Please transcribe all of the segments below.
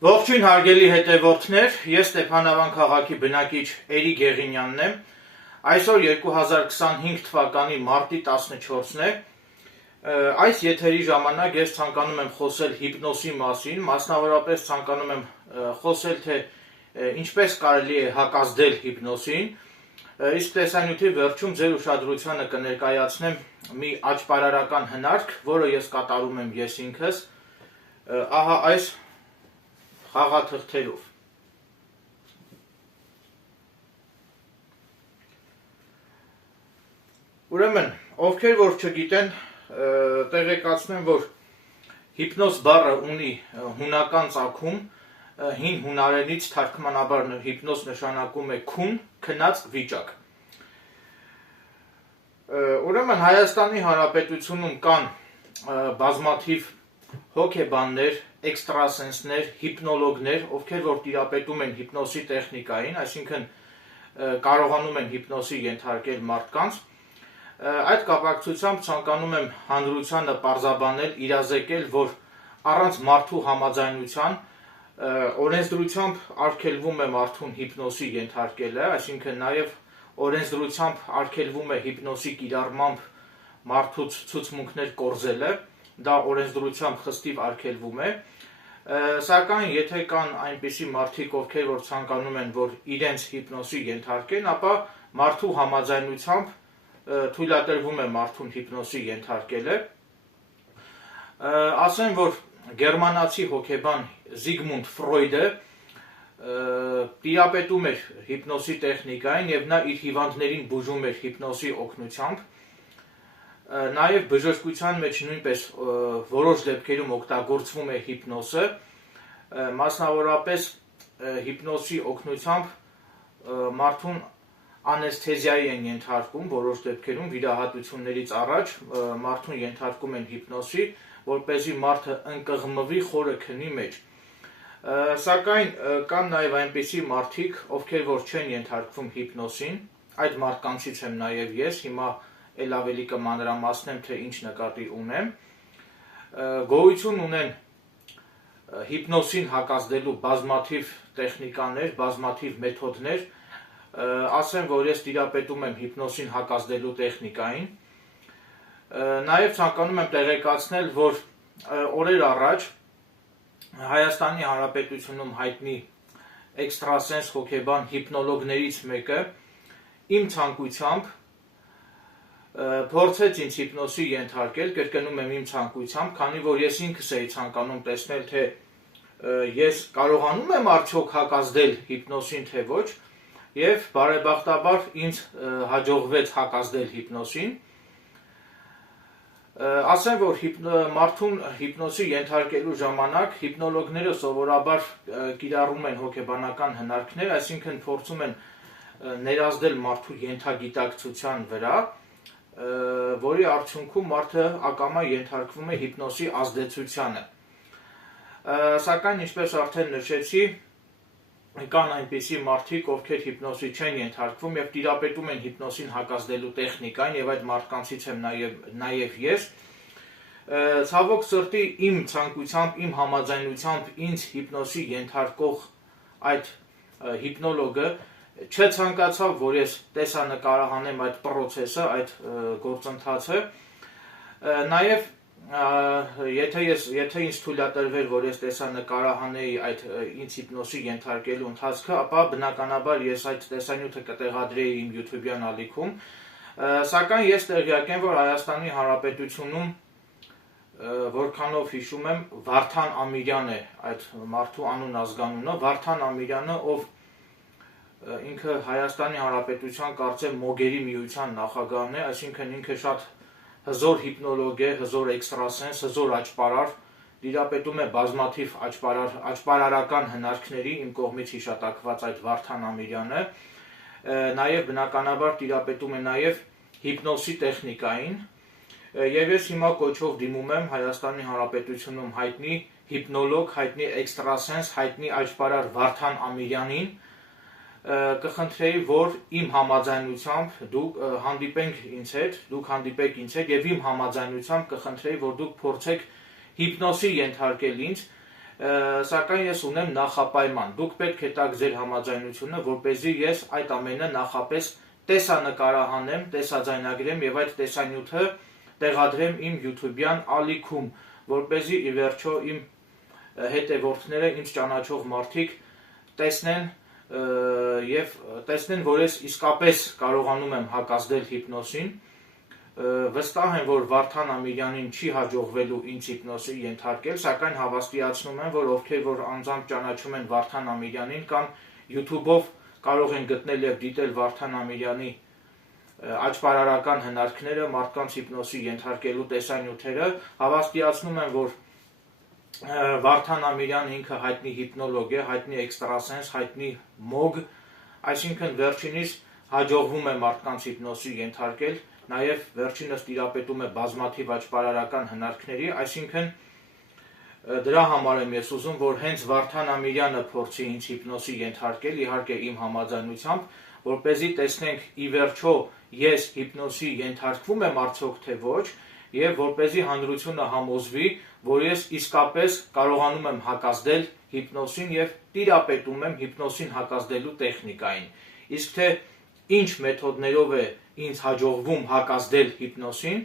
Ողջույն հարգելի հետևորդներ, ես Ստեփանավան քաղաքի բնակիչ Էրիկ Եղինյանն եմ։ Այսօր 2025 թվականի մարտի 14-ն է։ Այս եթերի ժամանակ ես ցանկանում եմ խոսել հիպնոսի մասին, մասնավորապես ցանկանում եմ խոսել, թե ինչպես կարելի է հակազդել հիպնոսին, իսկ տեսանյութի վերջում ձեր ուշադրությանը կներկայացնեմ մի աճպարարական հնարք, որը ես կատարում եմ ես ինքս, ահա այս խաղաթղթերով։ Ուրեմն, ովքեր որ չգիտեն, տեղեկացնեմ, որ հիպնոզ բառը ունի հունական ծագում, հին հունարենից թարգմանաբար հիպնոզ նշանակում է քուն, քնած վիճակ։ Ուրեմն Հայաստանի Հանրապետությունում կան բազմաթիվ հոգեբաններ, էքստրասենսներ, հիպնոլոգներ, ովքեր որ տիրապետում են հիպնոսի տեխնիկային, այսինքն կարողանում են հիպնոսի ենթարկել մարդկանց։ Այդ կապակցությամբ ցանկանում եմ հանրությանը պարզաբանել, իրազեկել, որ առանց մարդու համաձայնության օրենսդրությամբ արգելվում է մարդուն հիպնոսի ենթարկելը, այսինքն նաև օրենսդրությամբ արգելվում է հիպնոսի կիրառմամբ մարդուց ցուցմունքներ կորզելը, դա օրենսդրությամբ խստիվ արգելվում է, սակայն եթե կան այնպիսի մարդիկ, ովքեր որ ցանկանում են, որ իրենց հիպնոսի ենթարկեն, ապա մարդու համաձայնությամբ թույլատրվում է մարդուն հիպնոսի ենթարկելը։ Ասեմ, որ գերմանացի հոգեբան Զիգմունդ Ֆրոյդը տիրապետում էր հիպնոսի տեխնիկային եւ նա իր հիվանդներին բուժում էր հիպնոսի օգնությամբ։ Նաև բժշկության մեջ նույնպես որոշ դեպքերում օգտագործվում է հիպնոսը, մասնավորապես հիպնոսի օգնությամբ մարդուն անեսթեզիայի են ենթարկում, որոշ դեպքերում վիրահատություններից առաջ մարդուն ենթարկում են հիպնոսի, որպեսզի մարդը ընկղմվի խորը քնի մեջ։ Սակայն կան նաև այնպիսի մարդիկ, ովքեր որ չեն ենթարկվում հիպնոսին, այդ մարդկանցից եմ նաև ես, հիմա էլ ավելի կմանրամասնեմ, թե ինչ նկատի ունեմ, գոյություն ունեն հիպնոսին հակազդելու բազմաթիվ տեխնիկաներ, բազմաթիվ մեթոդներ, ասեմ, որ ես տիրապետում եմ հիպնոսին հակազդելու տեխնիկային, նաև ցանկանում եմ տեղեկացնել, որ օրեր առաջ Հայաստանի Հանրապետությունում հայտնի էքստրասենս հոգեբան հիպնոլոգներից մեկը իմ ցանկությամբ փորձեց ինձ հիպնոսի ենթարկել, կրկնում եմ իմ ցանկությամբ, քանի որ ես ինքս էի ցանկանում տեսնել, թե ես կարողանում եմ արդյոք հակազդել հիպնոսին, թե ոչ, եւ բարեբախտաբար ինձ հաջողվեց հակազդել հիպնոսին։ Ասեմ, որ մարդուն հիպնոսի ենթարկելու ժամանակ հիպնոլոգները սովորաբար կիրառում են հոգեբանական հնարքներ, այսինքն փորձում են ներազդել մարդու ենթագիտակցության վրա, որի արդյունքում մարդը ակամա ենթարկվում է հիպնոսի ազդեցությանը։ Սակայն, ինչպես արդեն նշեցի, կան այնպիսի մարդիկ, ովքեր հիպնոսի չեն ենթարկվում եւ տիրապետում են հիպնոսին հակազդելու տեխնիկային եւ այդ մարդկանցից եմ նաեւ ես։ Ցավոք սրտի իմ ցանկությամբ, իմ համաձայնությամբ ինձ հիպնոսի ենթարկող այդ հիպնոլոգը չցանկացավ, որ ես տեսանկարահանեմ այդ պրոցեսը, այդ գործընթացը, նաև եթե ինձ թույլատրվեր, որ ես տեսանկարահանեի այդ ինձ հիպնոսի ենթարկելու ընթացքը, ապա բնականաբար ես այդ տեսանյութը կտեղադրեի իմ YouTube-յան ալիքում, սակայն ես տեղյակ եմ, որ Հայաստանի Հանրապետությունում, որքանով հիշում եմ, Վարդան Ամիրյան է այդ մարդու անուն ազգանունը, Վարդան Ամիրյանը, ով ինքը Հայաստանի Հանրապետության կարծեմ Մոգերի միության նախագահն է, այսինքն ինքը շատ հզոր հիպնոլոգ է, հզոր էքստրասենս, հզոր աճպարար, տիրապետում է բազմաթիվ աճպարարական հնարքների, իմ կողմից հիշատակված այդ Վարդան Ամիրյանը, նաև բնականաբար տիրապետում է նաև հիպնոսի տեխնիկային, եւ ես հիմա կոչով դիմում եմ Հայաստանի Հանրապետությունում հայտնի հիպնոլոգ, հայտնի էքստրասենս, հայտնի աճպարար Վարդան Ամիրյանին, կխնդրեի, որ իմ համաձայնությամբ դուք հանդիպեք ինձ հետ եւ իմ համաձայնությամբ կխնդրեի, որ դուք փորձեք հիպնոսի ենթարկել ինձ Սակայն ես ունեմ նախապայման, դուք պետք է տաք ձեր համաձայնությունը, որպեսզի ես այդ ամենը նախապես տեսանկարահանեմ, տեսաձայնագրեմ եւ այդ տեսանյութը տեղադրեմ իմ YouTube-յան ալիքում, որպեսզի ի վերջո իմ հետևորդները, ինձ ճանաչող մարդիկ տեսնեն եւ տեսնեն, որ ես իսկապես կարողանում եմ հակազդել հիպնոսին։ Վստահ եմ, որ Վարդան Ամիրյանին չի հաջողվելու ինձ հիպնոսի ենթարկել, սակայն հավաստիացնում եմ, որ ովքեր որ անձամբ ճանաչում են Վարդան Ամիրյանին կամ YouTube-ով կարող են գտնել եւ դիտել Վարդան Ամիրյանի աճպարարական հնարքները, մարդկանց հիպնոսի ենթարկելու տեսանյութերը, հավաստիացնում եմ, որ Վարդան Ամիրյանը ինքը հայտնի հիպնոլոգ է, հայտնի էքստրասենս, հայտնի մոգ, այսինքն վերջինիս հաջողվում է մարդկանց հիպնոսի ենթարկել, նաև վերջինս տիրապետում է բազմաթիվ աճպարարական հնարքների, այսինքն դրա համար եմ ես ուզում, որ հենց Վարդան Ամիրյանը փորձի ինձ հիպնոսի ենթարկել, իհարկե իմ համաձայնությամբ, որպեսզի տեսնենք ի վերջո ես հիպնոսի ենթարկվում եմ արդյոք թե ոչ, եւ որպեսզի հանրությունը համոզվի, որ ես իսկապես կարողանում եմ հակազդել հիպնոսին եւ տիրապետում եմ հիպնոսին հակազդելու տեխնիկային։ Իսկ թե ինչ մեթոդներով է ինձ հաջողվում հակազդել հիպնոսին,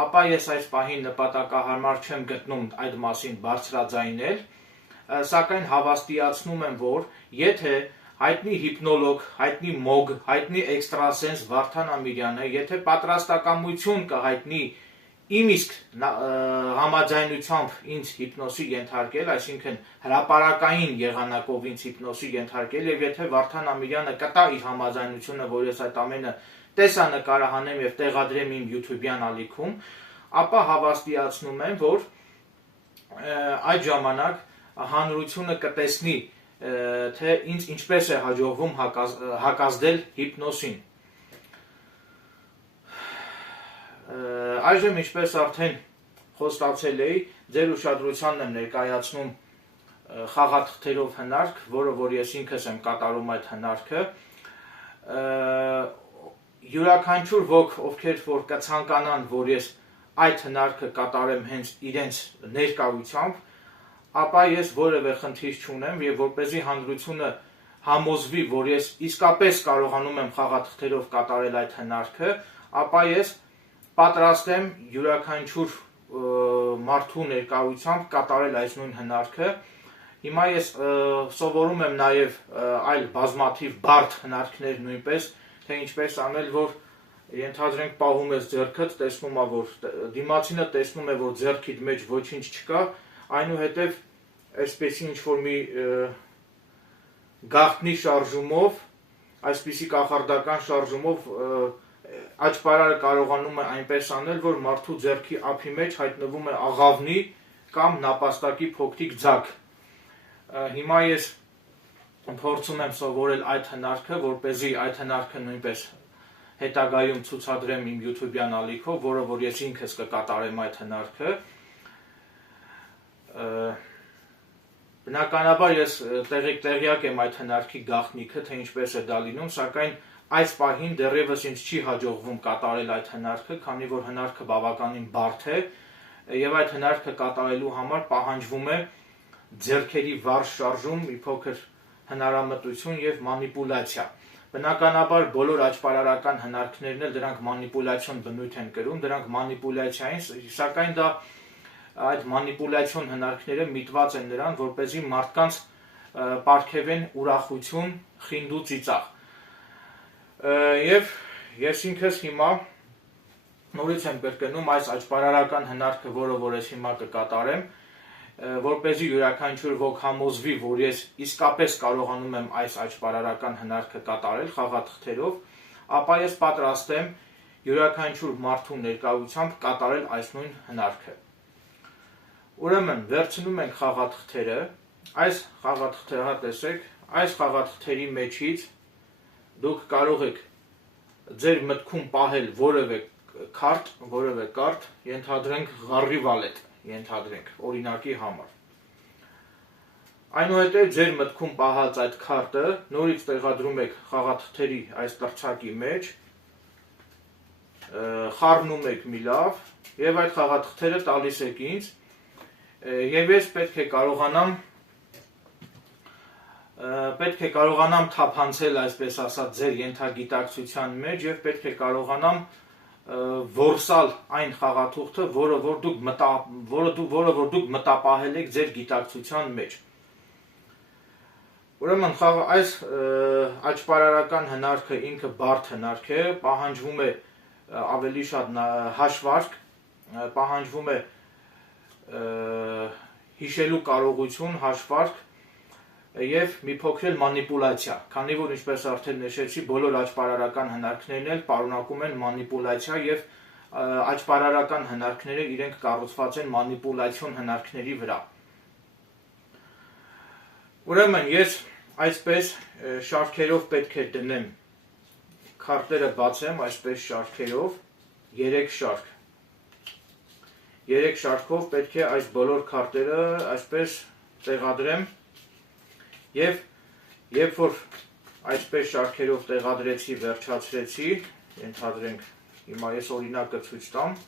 ապա ես այս պահին նպատակահարմար չեմ գտնում այդ մասին բարձրաձայնել, սակայն հավաստիացնում եմ, որ եթե հայտնի հիպնոլոգ, հայտնի մոգ, հայտնի էքստրասենս Վարդան Ամիրյանը, եթե պատրաստակամություն կհայտնի իմ իսկ համաձայնությամբ ինձ հիպնոսի ենթարկել, այսինքն հրապարակային եղանակով ինձ հիպնոսի ենթարկել, եւ եթե Վարդան Ամիրյանը կտա իր համաձայնությունը, որ ես այդ ամենը տեսանկարահանեմ եւ տեղադրեմ իմ YouTube-յան ալիքում, ապա հավաստիացնում եմ, որ այդ ժամանակ հանրությունը կտեսնի, թե ինձ ինչպես է հաջողվում հակազդել հիպնոսին։ Այժմ ինչպես արդեն խոստացել էի, ձեր ուշադրությանն եմ ներկայացնում խաղաթղթերով հնարք, որը որ ես ինքս եմ կատարում այդ հնարքը, յուրաքանչյուր ոք, ովքեր որ կցանկանան, որ ես այդ հնարքը կատարեմ հենց իրենց ներկայությամբ, ապա ես որևէ խնդիր չունեմ եւ որպեսզի հանրությունը համոզվի, որ ես իսկապես կարողանում եմ խաղաթղթերով կատարել այդ հնարքը, ապա ես պատրաստ եմ յուրաքանչյուր մարդու ներկայությամբ կատարել այս նույն հնարքը։ Հիմա ես սովորում եմ նաև այլ բազմաթիվ բարդ հնարքներ նույնպես, թե ինչպես անել, որ ենթադրենք պահում ես ձեռքդ, տեսնում է, որ դիմացինը տեսնում է, որ ձեռքիդ մեջ ոչինչ չկա, այնուհետև այսպեսի ինչ-որ մի գաղտնի շարժումով, այսպիսի կախարդական շարժումով աճպարարը կարողանում է այնպես անել, որ մարդու ձեռքի ափի մեջ հայտնվում է աղավնի կամ նապաստակի փոքրիկ ձագ։ Հիմա ես փորձում եմ սովորել այդ հնարքը, որպեսզի այդ հնարքը նույնպես հետագայում ցուցադրեմ իմ YouTube-յան ալիքով, որը որ ես ինքս կկատարեմ այդ հնարքը։ Բնականաբար ես տեղյակ եմ այդ հնարքի գաղտնիքը, թե ինչպես է դա լինում, սակայն այս պահին դեռևս ինձ չի հաջողվում կատարել այդ հնարքը, քանի որ հնարքը բավականին բարդ է, եւ այդ հնարքը կատարելու համար պահանջվում է ձեռքերի վառ շարժում, մի փոքր հնարամտություն եւ մանիպուլյացիա։ Բնականաբար բոլոր աճպարարական հնարքներն էլ դրանք մանիպուլյացիոն բնույթ են կրում, դրանք մանիպուլյացիային, սակայն դա այդ մանիպուլյացիոն հնարքները միտված են նրան, որպեսզի մարդկանց պարգևեն ուրախություն, խինդ ու ծիծաղ։ Եվ ես ինքս հիմա նորից եմ կրկնում այս աճպարարական հնարքը, որը որ ես հիմա կկատարեմ, որպեսզի յուրաքանչյուր ոք համոզվի, որ ես իսկապես կարողանում եմ այս աճպարարական հնարքը կատարել խաղաթղթերով, ապա ես պատրաստ եմ յուրաքանչյուր մարդու ներկայությամբ կատարել այս նույն հնարքը։ Ուրեմն վերցնում ենք խաղաթղթերը, այս խաղաթղթերը, հա տեսեք, այս խաղաթղթերի մեջից դուք կարող եք ձեր մտքում պահել որևէ կարդ, ենթադրենք ղարի վալետ, ենթադրենք օրինակի համար։ Այնուհետև ձեր մտքում պահած այդ քարտը նորից տեղադրում եք խաղաթղթերի այս տրչակի մեջ, խառնում եք մի լավ եւ այդ խաղաթղթերը տալիս եք ինձ Եվ ես պետք է կարողանամ թափանցել, այսպես ասած, ձեր ենթագիտակցության մեջ եւ պետք է կարողանամ որսալ այն խաղաթուղթը, որը որ դուք մտապահել եք ձեր գիտակցության մեջ։ Ուրեմն այս աճպարարական հնարքը ինքը բարդ հնարք է, պահանջվում է ավելի շատ հաշվարկ, պահանջվում է հիշելու կարողություն, հաշվարկ եւ մի փոքր մանիպուլյացիա, քանի որ ինչպես արդեն նշեցի, բոլոր աճպարարական հնարքներն էլ պարունակում են մանիպուլյացիա եւ աճպարարական հնարքները իրենք կառուցված են մանիպուլյացիոն հնարքների վրա։ Ուրեմն ես այսպես շարքերով պետք է դնեմ, քարտերը բացեմ այսպես շարքերով, 3 շարք։ 3 շարքով պետք է այս բոլոր քարտերը այսպես տեղադրեմ եւ երբ որ այսպես շարքերով տեղադրեցի, վերջացրեցի, ենթադրենք հիմա ես օրինակը ցույց տամ։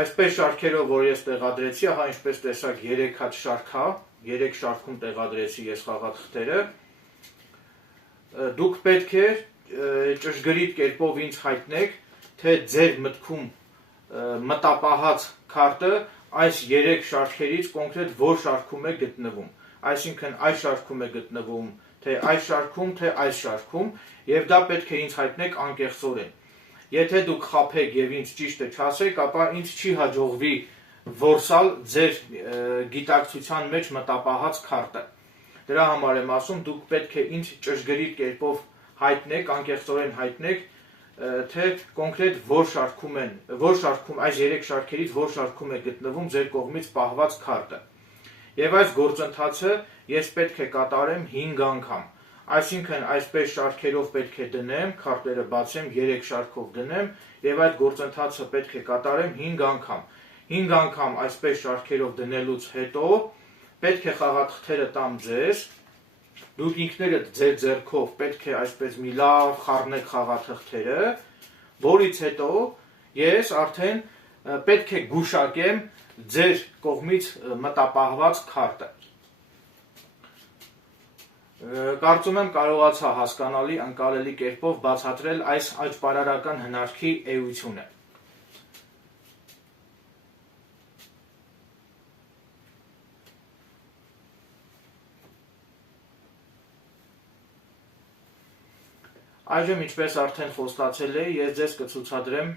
Այսպես շարքերով, որ ես տեղադրեցի, ահա ինչպես տեսակ 3 հատ շարք հա, 3 շարքում տեղադրեցի ես խաղաթղթերը։ Դուք պետք է ճշգրիտ կերպով ինձ հայտնեք, թե ձեր մտքում մտապահած քարտը այս 3 շարքերից կոնկրետ որ շարքում է գտնվում։ Այսինքն այս շարքում է գտնվում, թե այս շարքում, թե այս շարքում, եւ դա պետք է ինձ հայտնեք անկեղծորեն։ Եթե դուք խաբեք եւ ինձ ճիշտը չասեք, ապա ինձ չի հաջողվի որսալ ձեր գիտակցության մեջ մտապահած քարտը։ Դրա համար եմ ասում, դուք պետք է ինձ ճշգրիտ կերպով հայտնեք, անկեղծորեն հայտնեք, թե կոնկրետ որ շարքում այս 3 շարքերից որ շարքում է գտնվում ձեր կողմից պահված քարտը։ Եվ այս գործընթացը ես պետք է կատարեմ 5 անգամ։ Այսինքն այսպես շարքերով պետք է դնեմ, քարտերը բացեմ, 3 շարքով դնեմ եւ այդ գործընթացը պետք է կատարեմ 5 անգամ։ 5 անգամ այսպես շարքերով դնելուց հետո պետք է խաղաթղթերը տամ ձեզ, դուք ինքներդ ձեր ձեռքով պետք է այսպես մի լավ խառնեք խաղաթղթերը, որից հետո ես արդեն պետք է գուշակեմ ձեր կողմից մտապահված քարտը։ Կարծում եմ կարողացա հասկանալի, ընկալելի կերպով բացատրել այս աճպարարական հնարքի էությունը։ Այժմ ինչպես արդեն խոստացել էի, ես ձեզ կցուցադրեմ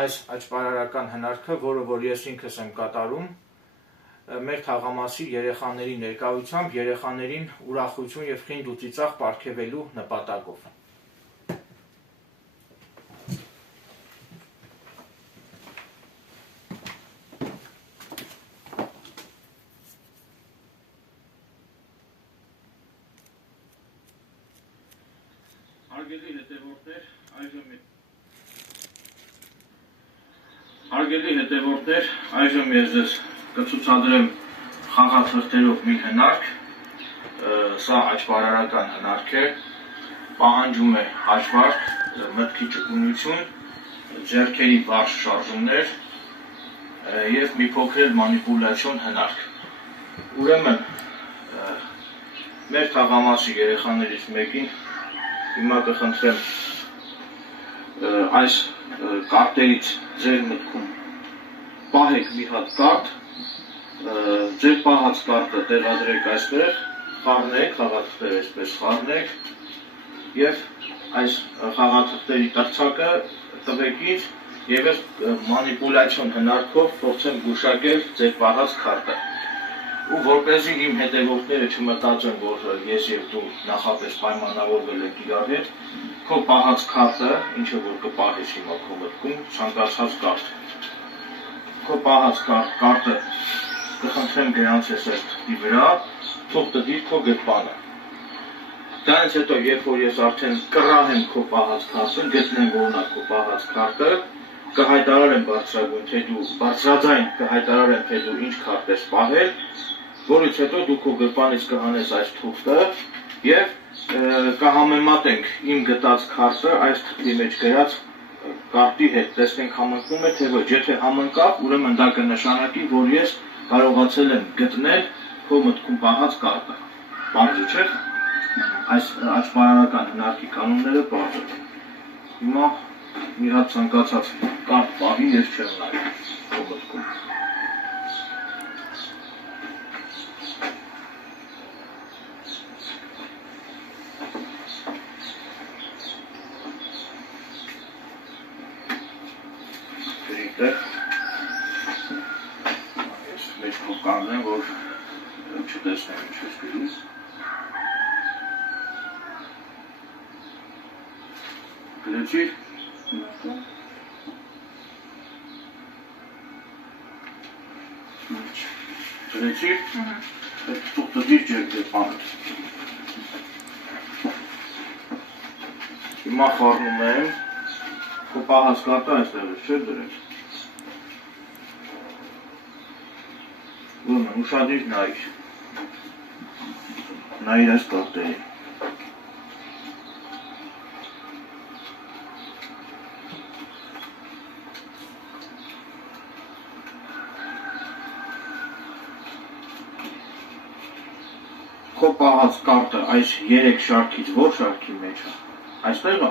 այս աճպարարական հնարքը, որը որ ես ինքս եմ կատարում մեր թաղամասի երեխաների ներկայությամբ, երեխաներին ուրախություն եւ խինդ ու ծիծաղ պարգևելու նպատակով։ Հարգելի հետևորդներ, այժմ ես ձեզ կցուցադրեմ խաղաթղթերով մի հնարք, սա աճպարարական հնարք է, պահանջում է հաշվարկ, մտքի ճկունություն, ձեռքերի բարձր շարժումներ եւ մի փոքր մանիպուլյացիոն հնարք։ Ուրեմն մեր թաղամասի երեխաներից մեկին հիմա կխնդրեմ այս կարտերից ձեր մտքում պահեք մի հատ կարտ, ձեր պահած կարտը տեղադրեք այստեղ, խառնեք, խաղաթղթերը այսպես խառնեք եւ այս խաղաթղթերի տրցակը տվեք ինձ եւ ես մանիպուլյացիոն հնարքով փորձեմ գուշակել ձեր պահած քարտը։ Ու որպեսզի իմ հետևորդները չմտածեն, որ ես եւ դու նախապես պայմանավորվել ենք իրար հետ, քո պահած քարտը, ինչը որ կպահես հիմա քո մտքում, ցանկացած կարտ։ Քո պահած կարտը կխնդրեմ գրանցես այս թղթի վրա, թուղթը դիր քո գրպանը։ Դրանից հետո, երբ որ ես արդեն կռահեմ քո պահած քարտը, գտնեմ որնա քո պահած քարտը, կհայտարարեմ բարձրագույն, թե դու բարձրաձայն կհայտարարեմ, թե դու ինչ քարտ ես պահել, որից հետո դու քո գրպանից կհանես այս թուղթը եւ կհամեմատենք իմ գտած քարտը այս թղթի մեջ գրած կարտի հետ, տեսնենք համընկնում է թե ոչ, եթե համընկավ, ուրեմն դա կնշանակի, որ ես կարողացել եմ գտնել քո մտքում պահած կարտը։ Պարզ չէ՞։ Այս աճպարարական հնարքի կանոնները պարզ են։ Հիմա մի հատ ցանկացած կարտ պահի ես չեմ նայում քո մտքում։ Ես մեջ կանգնեմ, որ չտեսնեմ ինչ ես գրում։ Գրեցի՞ր։ Գրեցի՞ր։ Թուղթը դիր ջերք է պանդ։ Հիմա խառնում եմ, քո պահած կարտը այստեղ ես չէ դրել։ Ուրեմն ուշադիր նայիր, նայիր այս կարտերի։ Քո պահած կարտը այս 3 շարքից որ շարքի մեջ է, այստեղ է։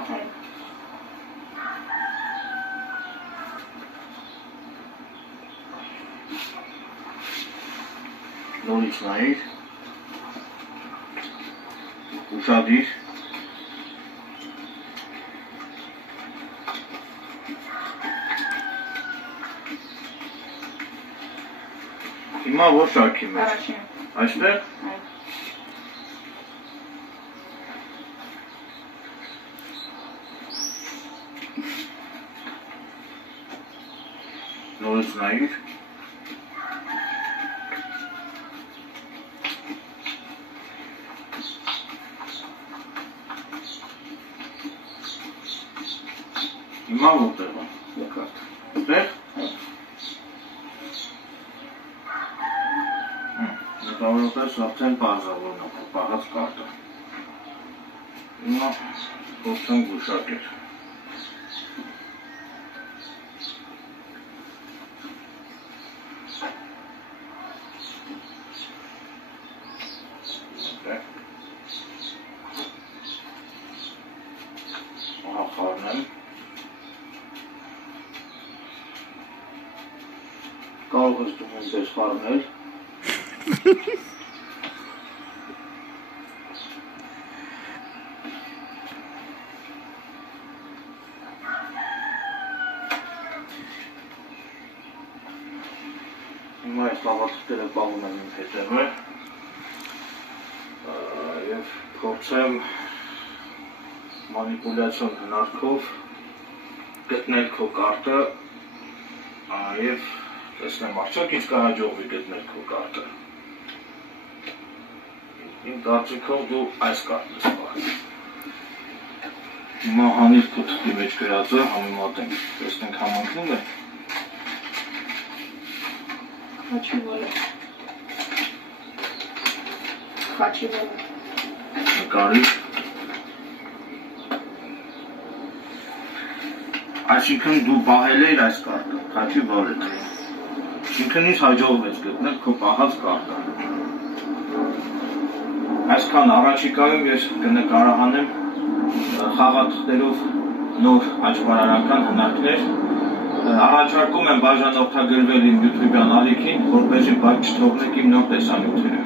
Նորից նայիր, ուշադիր, հիմա որ շարքի մեջ, այստեղ, նորից նայիր, հիմա որտեղ է, այստեղ, նկավորապես արդեն պարզավորն է, պահած կարտը, հիմա փորձենք գուշակել, խառնեմ, կարող ես դու նույնպես խառնել, հիմա այս լավաթղթերը պահում եմ իմ հետևը և փորձեմ մանիպուլյացիոն հնարքով գտնել քո կարտը և տեսնեմ արդյոք ինձ կհաջողվի գտնել քո կարտը։ Իմ կարծիքով դու այս կարտն ես պահել։ Հիմա հանիր քո թղթի մեջ գրածը համեմատենք, տեսնենք համընկնում է։ Խաչի վրա։ Խաչի վրա։ Նկարիր։ Այսինքն դու պահել էիր այս կարտը, խաչի վարետ։ Այսինքն ինձ հաջողվեց գտնել քո պահած կարտը։ Այսքան առաջիկայում ես կնկարահանեմ խաղաթղթերով նոր աճպարարական հնարքներ։ Առաջարկում եմ բաժանորդագրվել իմ YouTube ալիքին, որպեսզի բաց չթողնեք իմ նոր տեսանյութերը։